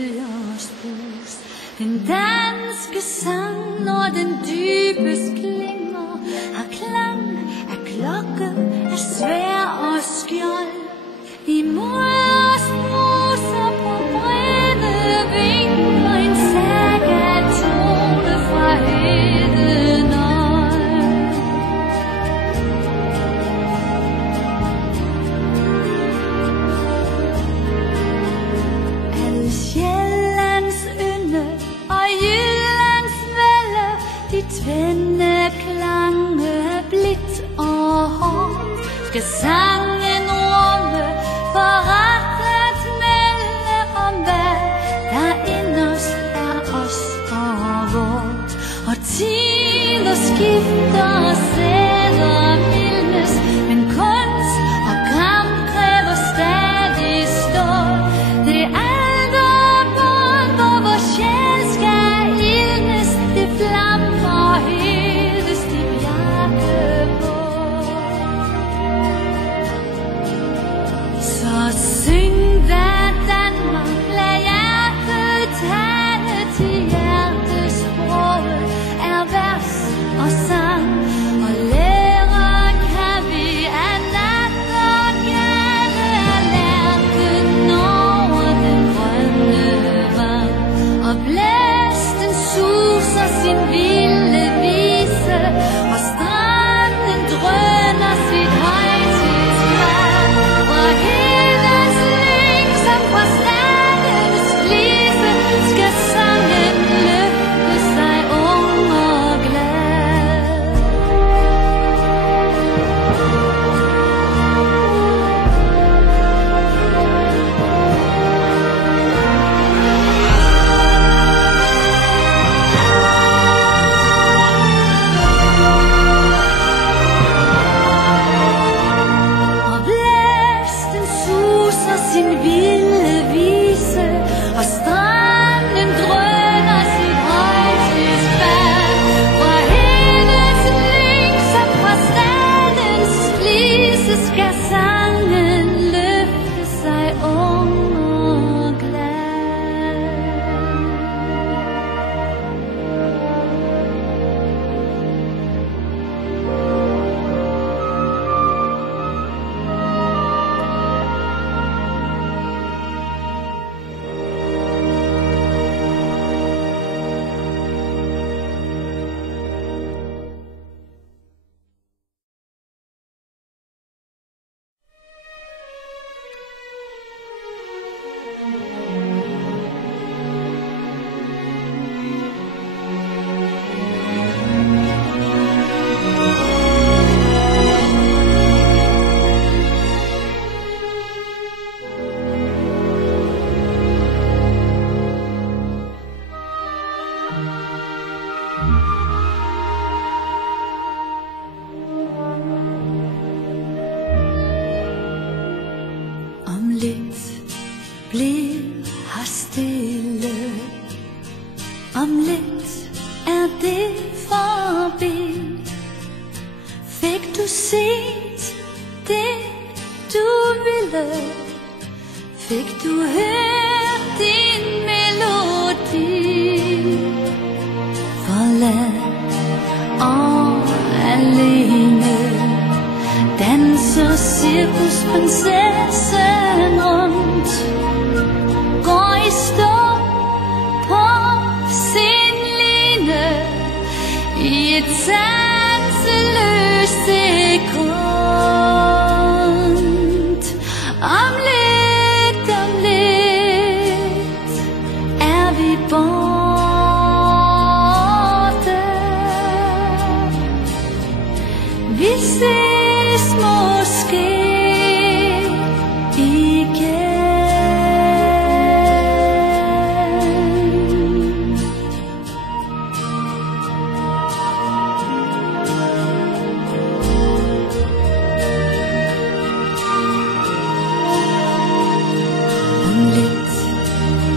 bølgers brus. Den danske sang, når den dybest klinger, har klang af klokke, af sværd og skjold. I mors moser på brede vinger, en saga-tone fra heden old. Alle Sjællands ynde og Jyllands vælde, de tvinde klange er blidt og hårdt, skal sangen rumme for ret at melde om hvad der inderst er os og vort. Og tider skifter og sæder mildnes, men kunst og kamp kræver stadig stål. Det er alt og bånd, hvor vores sjæl skal ildnes, det flammer hedes, det bjerkebål. Så syng da Danmark, lad hjertet tale til hjertesproget er vers og sang, og lære kan vi af nat og gale af lærken over den grønne vang. Og blæsten suser sin vilde vise, og stranden drøner sit højtidsvang. Fra hedens lyng som fra stadens flise, skal sangen løfte sig ung og glad. Og blæsten suser sin vilde vise, og stranden drøner sit højtidsfald. Fra hedens lyng som fra stadens flise, skal sangen løfte sig ung og glad. Om lidt bliver her stille, om lidt er det forbi. Fik du set det du ville? Fik du hørt din melodi? Forladt og alene danser cirkusprinsessen rundt, går i stå på sin line i et sanseløst sekund. Om lidt er vi borte. Vi ses måske igen. Om lidt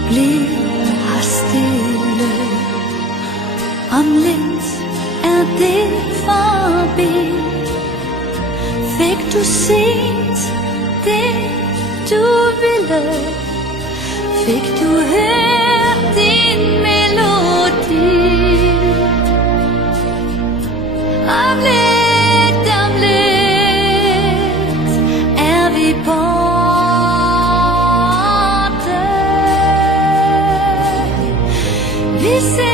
bliver her stille, om lidt er det forbi. Fik du set det du ville? Fik du hørt lyset